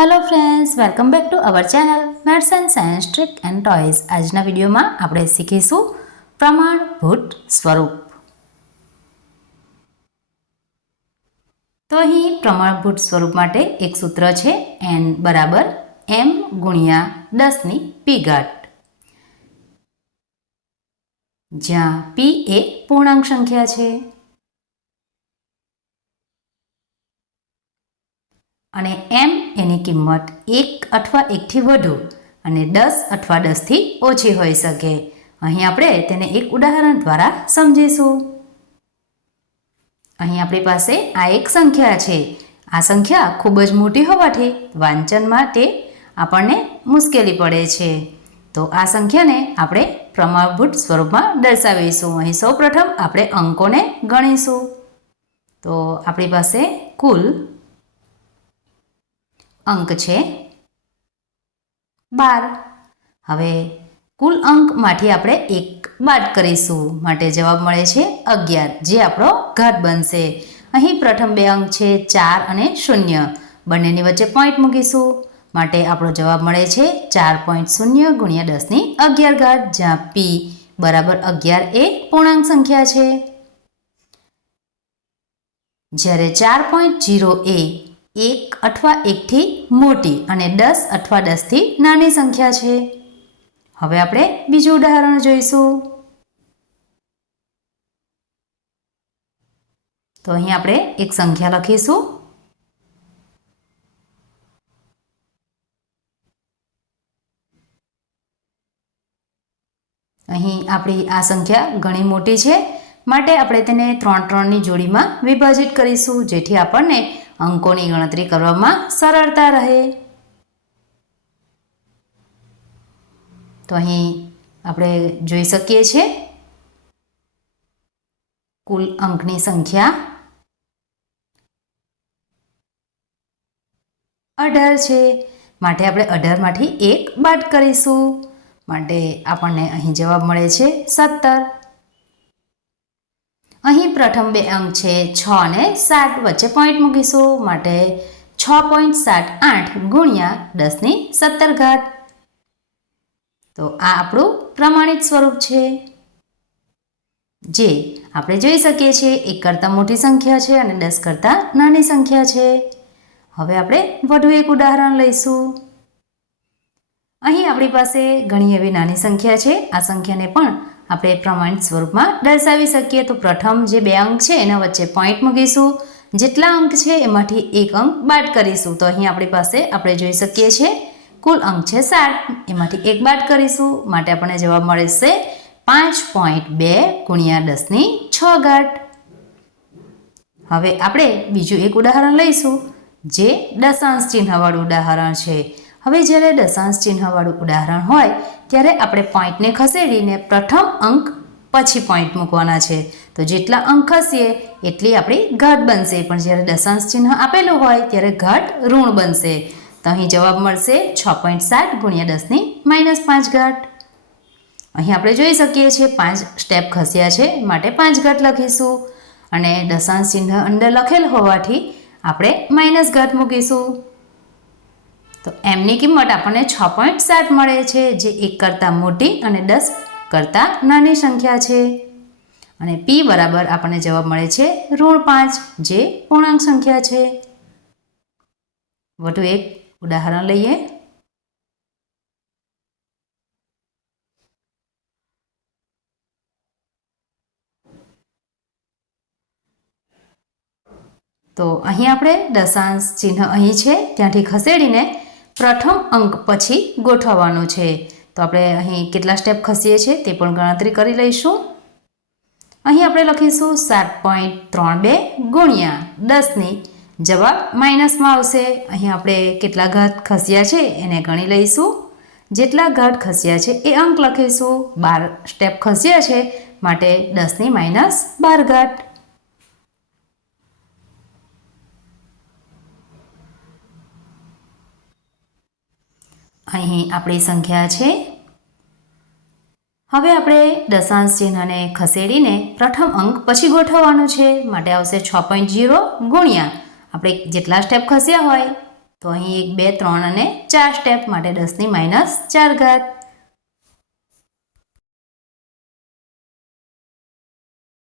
Hello friends, welcome back to our channel maths and science trick and toys. આજના વિડીયોમાં આપણે શીખીશું પ્રમાણભૂત સ્વરૂપ. તો અહીં પ્રમાણભૂત સ્વરૂપ માટે એક સૂત્ર છે n બરાબર m ગુણ્યા 10ની p ઘાત, જ્યાં p એ પૂર્ણાંક સંખ્યા છે અને m એની કિંમત 1 અથવા 1થી વધુ અને 10 અથવા 10થી ઓછી હોઈ શકે. અહીં આપણે તેને એક ઉદાહરણ દ્વારા સમજીશું. અહીં આપણી પાસે આ એક સંખ્યા છે. આ સંખ્યા ખૂબ જ મોટી હોવાથી વાંચન માટે આપણને મુશ્કેલી પડે છે. તો આ સંખ્યાને આપણે પ્રમાણભૂત સ્વરૂપમાં દર્શાવીશું. અહીં સૌપ્રથમ આપણે અંકોને ગણીશું. તો આપણી પાસે કુલ અંક છે 12. હવે કુલ અંકમાંથી આપણે 1 બાદ કરીશું, માટે જવાબ મળે છે 11, જે આપણો ઘાત બનશે. અહીં પ્રથમ બે અંક છે 4 અને 0, બંનેની વચ્ચે પોઈન્ટ મૂકીશું, માટે આપણો જવાબ મળે છે 4.0 ગુણ્યા 10ની 11 ઘાત, જ્યાં p બરાબર 11 એ પૂર્ણાંક સંખ્યા છે, જ્યારે 4.0 એ 1 અથવા 1થી મોટી અને 10 અથવા 10થી નાની સંખ્યા છે. હવે આપણે બીજું ઉદાહરણ જોઈશું. તો અહીં આપણે એક સંખ્યા લખીશું. અહીં આપણી આ સંખ્યા ઘણી મોટી છે, માટે આપણે તેને 3-3ની જોડીમાં વિભાજિત કરીશું, જેથી આપણને અંકોની ગણતરી કરવામાં સરળતા રહે. તો અહીં આપણે જોઈ શકીએ છીએ કુલ અંકની સંખ્યા 18 છે, માટે આપણે 18માંથી 1 બાદ કરીશું, માટે આપણને અહીં જવાબ મળે છે 17. અહીં પ્રથમ બે અંક છે 6 અને 7, વચ્ચે પોઈન્ટ મૂકીશું, માટે 6.78 ગુણ્યા 10ની 17 ઘાત. તો આ આપણું પ્રમાણિત સ્વરૂપ છે, જે આપણે જોઈ શકીએ છીએ 1 કરતાં મોટી સંખ્યા છે અને 10 કરતાં નાની સંખ્યા છે. હવે આપણે વધુ એક ઉદાહરણ લઈશું. અહીં આપણી પાસે ઘણી એવી નાની સંખ્યા છે. આ સંખ્યાને પણ આપણે પ્રમાણિત સ્વરૂપમાં દર્શાવી શકીએ. તો પ્રથમ જે બે અંક છે એના વચ્ચે પોઈન્ટ મૂકીશું, જેટલા અંક છે એમાંથી એક અંક બાદ કરીશું. તો અહીં આપણી પાસે આપણે જોઈ શકીએ છીએ કુલ અંક છે 7, એમાંથી 1 બાદ કરીશું, માટે આપણને જવાબ મળશે 5.2 ગુણ્યા 10ની 6 ઘાત. હવે આપણે બીજું એક ઉદાહરણ લઈશું, જે દશાંશ ચિહ્નવાળું ઉદાહરણ છે. હવે જ્યારે દશાંશ ચિહ્નવાળું ઉદાહરણ હોય ત્યારે આપણે પોઈન્ટને ખસેડીને પ્રથમ અંક પછી પોઈન્ટ મૂકવાના છે. તો જેટલા અંક ખસીએ એટલી આપણી ઘાત બનશે, પણ જ્યારે દશાંશ ચિહ્ન આપેલું હોય ત્યારે ઘાત ઋણ બનશે. તો અહીં જવાબ મળશે 6.7 ગુણ્યા 10ની -5 ઘાત. અહીં આપણે જોઈ શકીએ છીએ 5 સ્ટેપ ખસ્યા છે, માટે 5 ઘાત લખીશું, અને દશાંશ ચિહ્ન અંદર લખેલ હોવાથી આપણે માઇનસ ઘાત મૂકીશું. તો એમની કિંમત આપણને 6.7 મળે છે, જે 1 કરતાં મોટી અને 10 કરતાં નાની સંખ્યા છે, અને p બરાબર આપણને જવાબ મળે છે -5, જે પૂર્ણાંક સંખ્યા છે. વધુ એક ઉદાહરણ લઈએ. તો અહીં આપણે દશાંશ ચિહ્ન અહીં છે ત્યાંથી ખસેડીને પ્રથમ અંક પછી ગોઠવવાનું છે. તો આપણે અહીં કેટલા સ્ટેપ ખસીએ છીએ તે પણ ગણતરી કરી લઈશું. અહીં આપણે લખીશું 7.32 ગુણ્યા 10ની, જવાબ માઇનસમાં આવશે. અહીં આપણે કેટલા ઘાત ખસ્યા છે એને ગણી લઈશું. જેટલા ઘાત ખસ્યા છે એ અંક લખીશું. 12 સ્ટેપ ખસ્યા છે, માટે 10ની -12 ઘાત. અહીં આપણી સંખ્યા છે. હવે આપણે દશાંશ ચિહ્નને ખસેડીને પ્રથમ અંક પછી ગોઠવવાનું છે, માટે આવશે 6.0 ગુણ્યા આપણે જેટલા સ્ટેપ ખસ્યા હોય તો અહીં 1 2 3 અને 4 સ્ટેપ માટે 10 ની -4 ઘાત.